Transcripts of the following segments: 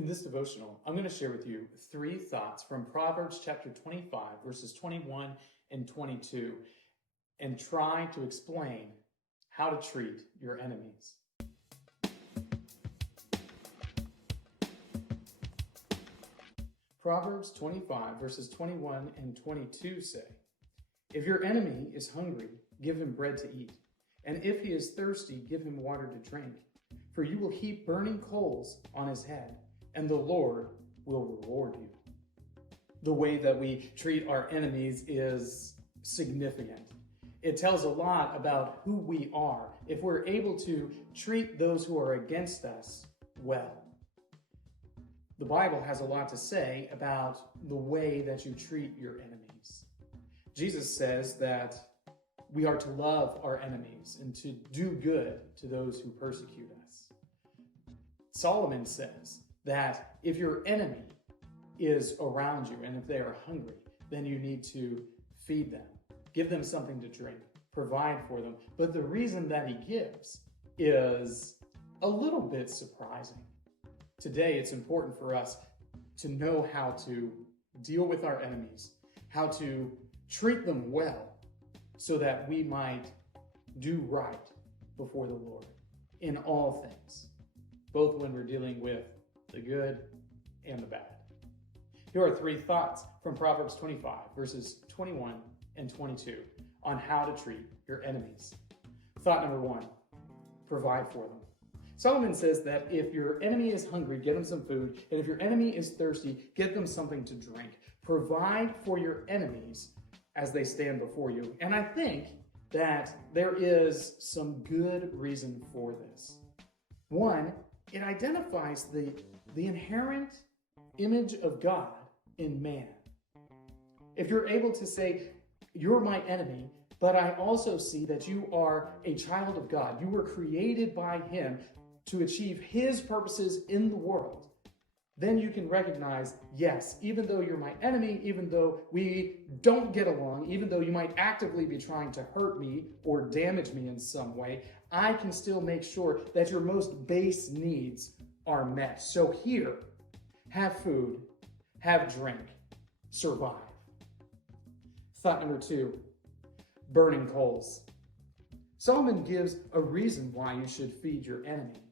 In this devotional, I'm going to share with you 3 thoughts from Proverbs chapter 25, verses 21 and 22, and try to explain how to treat your enemies. Proverbs 25, verses 21 and 22 say, "If your enemy is hungry, give him bread to eat, and if he is thirsty, give him water to drink. For you will heap burning coals on his head, and the Lord will reward you." The way that we treat our enemies is significant. It tells a lot about who we are if we're able to treat those who are against us well. The Bible has a lot to say about the way that you treat your enemies. Jesus says that we are to love our enemies and to do good to those who persecute us. Solomon says that if your enemy is around you and if they are hungry, then you need to feed them, give them something to drink, provide for them. But the reason that he gives is a little bit surprising. Today, it's important for us to know how to deal with our enemies, how to treat them well, so that we might do right before the Lord in all things, both when we're dealing with the good and the bad. Here are 3 thoughts from Proverbs 25, verses 21 and 22 on how to treat your enemies. Thought number 1, provide for them. Solomon says that if your enemy is hungry, get them some food, and if your enemy is thirsty, get them something to drink. Provide for your enemies as they stand before you. And I think that there is some good reason for this. One, it identifies the inherent image of God in man. If you're able to say, "You're my enemy, but I also see that you are a child of God. You were created by him to achieve his purposes in the world," then you can recognize, yes, even though you're my enemy, even though we don't get along, even though you might actively be trying to hurt me or damage me in some way, I can still make sure that your most base needs are met. So here, have food, have drink, survive. Thought number 2, burning coals. Solomon gives a reason why you should feed your enemy.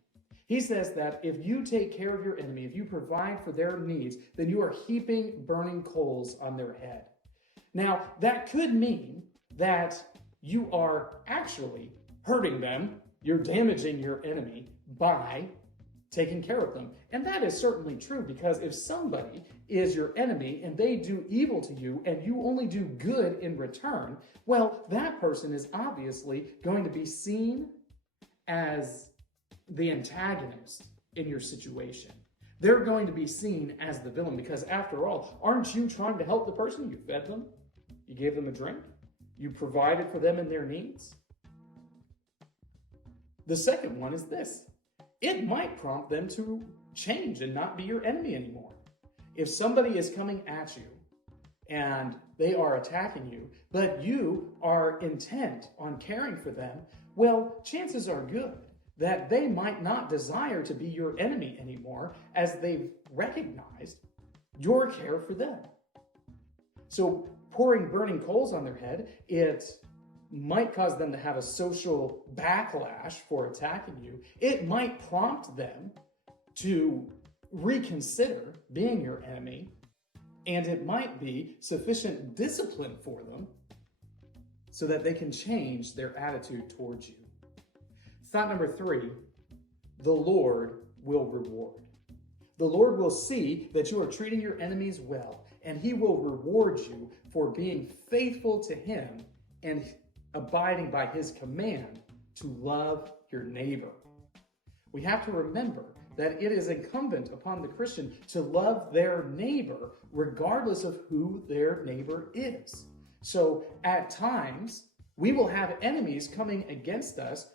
He says that if you take care of your enemy, if you provide for their needs, then you are heaping burning coals on their head. Now, that could mean that you are actually hurting them. You're damaging your enemy by taking care of them. And that is certainly true, because if somebody is your enemy and they do evil to you and you only do good in return, well, that person is obviously going to be seen as the antagonist in your situation. They're going to be seen as the villain, because after all, aren't you trying to help the person? You fed them, you gave them a drink, you provided for them in their needs. The second one is this: it might prompt them to change and not be your enemy anymore. If somebody is coming at you and they are attacking you, but you are intent on caring for them, well, chances are good that they might not desire to be your enemy anymore, as they've recognized your care for them. So pouring burning coals on their head, it might cause them to have a social backlash for attacking you. It might prompt them to reconsider being your enemy, and it might be sufficient discipline for them so that they can change their attitude towards you. Thought number 3, the Lord will reward. The Lord will see that you are treating your enemies well, and he will reward you for being faithful to him and abiding by his command to love your neighbor. We have to remember that it is incumbent upon the Christian to love their neighbor regardless of who their neighbor is. So at times, we will have enemies coming against us,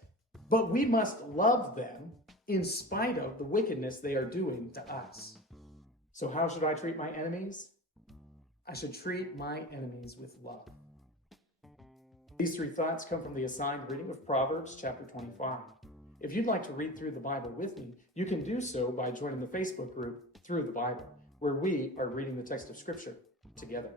but we must love them in spite of the wickedness they are doing to us. So how should I treat my enemies? I should treat my enemies with love. These 3 thoughts come from the assigned reading of Proverbs chapter 25. If you'd like to read through the Bible with me, you can do so by joining the Facebook group Through the Bible, where we are reading the text of Scripture together.